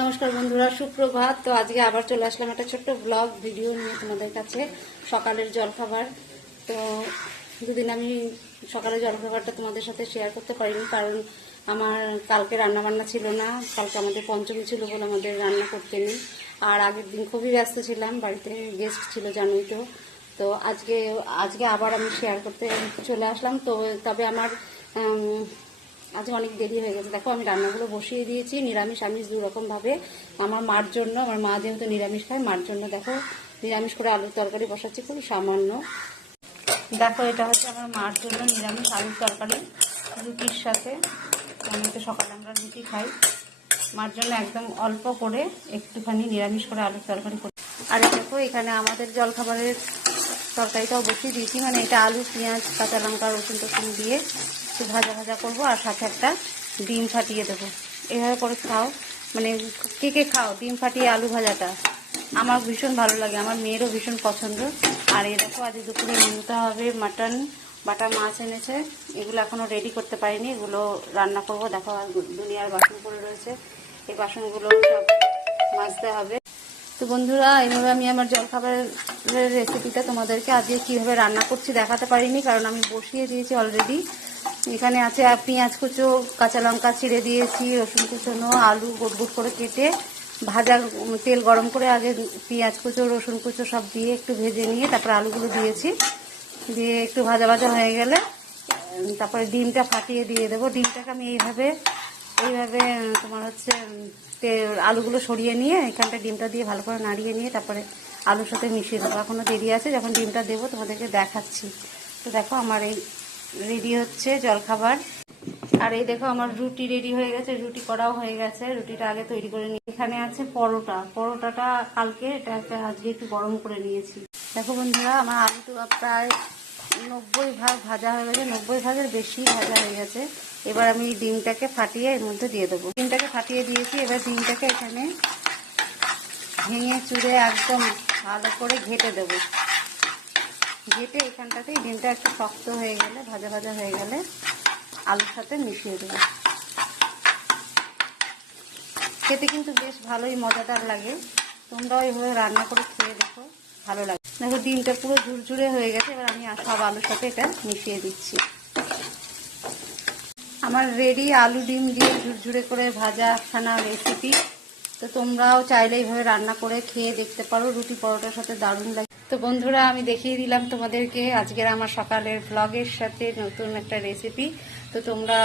নমস্কার বন্ধুরা, সুপ্রভাত। তো আজকে আবার চলে আসলাম একটা ছোট্ট ব্লগ ভিডিও নিয়ে তোমাদের কাছে। সকালের জলখাবার। তো দুদিন আমি সকালের জলখাবারটা তোমাদের সাথে শেয়ার করতে পারিনি, কারণ আমার কালকে রান্নাবান্না ছিল না। কালকে আমাদের পঞ্চমী ছিল বলে আমাদের রান্না করতে নেই। আর আগের দিন খুবই ব্যস্ত ছিলাম, বাড়িতে গেস্ট ছিল জানোই তো। তো আজকে আবার আমি শেয়ার করতে চলে আসলাম। তো তবে আমার আজকে অনেক দেরি হয়ে গেছে। দেখো, আমি রান্নাগুলো বসিয়ে দিয়েছি, নিরামিষ আমিষ দুরকমভাবে। আমার মার জন্য, আমার মা যেহেতু নিরামিষ খায়, মার জন্য দেখো নিরামিষ করে আলুর তরকারি বসাচ্ছি, খুব সামান্য। দেখো, এটা হচ্ছে আমার মার জন্য নিরামিষ আলুর তরকারি রুটির সাথে। আমি তো সকালে আমরা রুটি খাই, মার জন্য একদম অল্প করে একটুখানি নিরামিষ করে আলুর তরকারি করি। আর দেখো, এখানে আমাদের জলখাবারের তরকারিটাও বসিয়ে দিয়েছি। মানে এটা আলু, পেঁয়াজ, কাঁচা লঙ্কা, রসুন টসুন দিয়ে একটু ভাজা ভাজা করবো, আর সাথে একটা ডিম ফাটিয়ে দেবো। এভাবে করে খাও, মানে কে কে খাও ডিম ফাটিয়ে আলু ভাজাটা? আমার ভীষণ ভালো লাগে, আমার মেয়েরও ভীষণ পছন্দ। আর এ দেখো, আজ দুপুরে নিতে হবে মাটন, বাটা মাছ এনেছে। এগুলো এখনও রেডি করতে পারিনি, এগুলো রান্না করব। দেখো, আর দুনিয়ার বাসন পড়ে রয়েছে, এই বাসনগুলো সব মাজতে হবে। তো বন্ধুরা, এইভাবে আমি আমার জলখাবারের রেসিপিটা তোমাদেরকে আজকে কীভাবে রান্না করছি দেখাতে পারিনি, কারণ আমি বসিয়ে দিয়েছি অলরেডি। এখানে আছে পেঁয়াজ কুচো, কাঁচা লঙ্কা ছিঁড়ে দিয়েছি, রসুন কুচোনো, আলু গোট গোট করে কেটে ভাজা, তেল গরম করে আগে পেঁয়াজ কুচো, রসুন কুচো সব দিয়ে একটু ভেজে নিয়ে তারপরে আলুগুলো দিয়েছি। দিয়ে একটু ভাজা ভাজা হয়ে গেলে তারপরে ডিমটা ফাটিয়ে দিয়ে দেবো। ডিমটাকে আমি এইভাবে তোমার হচ্ছে আলুগুলো সরিয়ে নিয়ে এখানটা ডিমটা দিয়ে ভালো করে নাড়িয়ে নিয়ে তারপরে আলুর সাথে মিশিয়ে দেবো। এখনও দেরি আছে, যখন ডিমটা দেবো তোমাদেরকে দেখাচ্ছি। তো দেখো, আমার এই রেডি হচ্ছে জলখাবার। আর এই দেখো, আমার রুটি রেডি হয়ে গেছে, রুটি করাও হয়ে গেছে। রুটিটা আগে তৈরি করে নিই। এখানে আছে পরোটাটা কালকে, এটাকে আজকে একটু গরম করে নিয়েছি। দেখো বন্ধুরা, আমার আলু তো প্রায় 90 ভাগ ভাজা হয়ে গেছে, 90 ভাগের বেশি ভাজা হয়ে গেছে। এবার আমি ডিমটাকে ফাটিয়ে এর মধ্যে দিয়ে দেবো। ডিমটাকে ফাটিয়ে দিয়েছি, এবার ডিমটাকে এখানে ভেঙে চুড়ে একদম ভালো করে ঘেটে দেবো। ঘেটে এখানটাতেই ডিমটা একটু শক্ত হয়ে গেলে, ভাজা ভাজা হয়ে গেলে আলুর সাথে মিশিয়ে দেবো। খেতে কিন্তু বেশ ভালোই মজাদার লাগে। তোমরাও এইভাবে রান্না করে খেয়ে দেখো, ভালো লাগে। দেখো, ডিমটা পুরো ঝুরঝুরে হয়ে গেছে। এবার আমি সব আলুর সাথে এটা মিশিয়ে দিচ্ছি। আমার রেডি আলু ডিম দিয়ে ঝুরঝুরে করে ভাজা খানা রেসিপি। তো তোমরাও চাইলে এইভাবে রান্না করে খেয়ে দেখতে পারো, রুটি পরোটার সাথে দারুণ লাগে। তো বন্ধুরা, আমি দেখিয়ে দিলাম তোমাদেরকে আজকের আমার সকালের ব্লগের সাথে নতুন একটা রেসিপি। তো তোমরা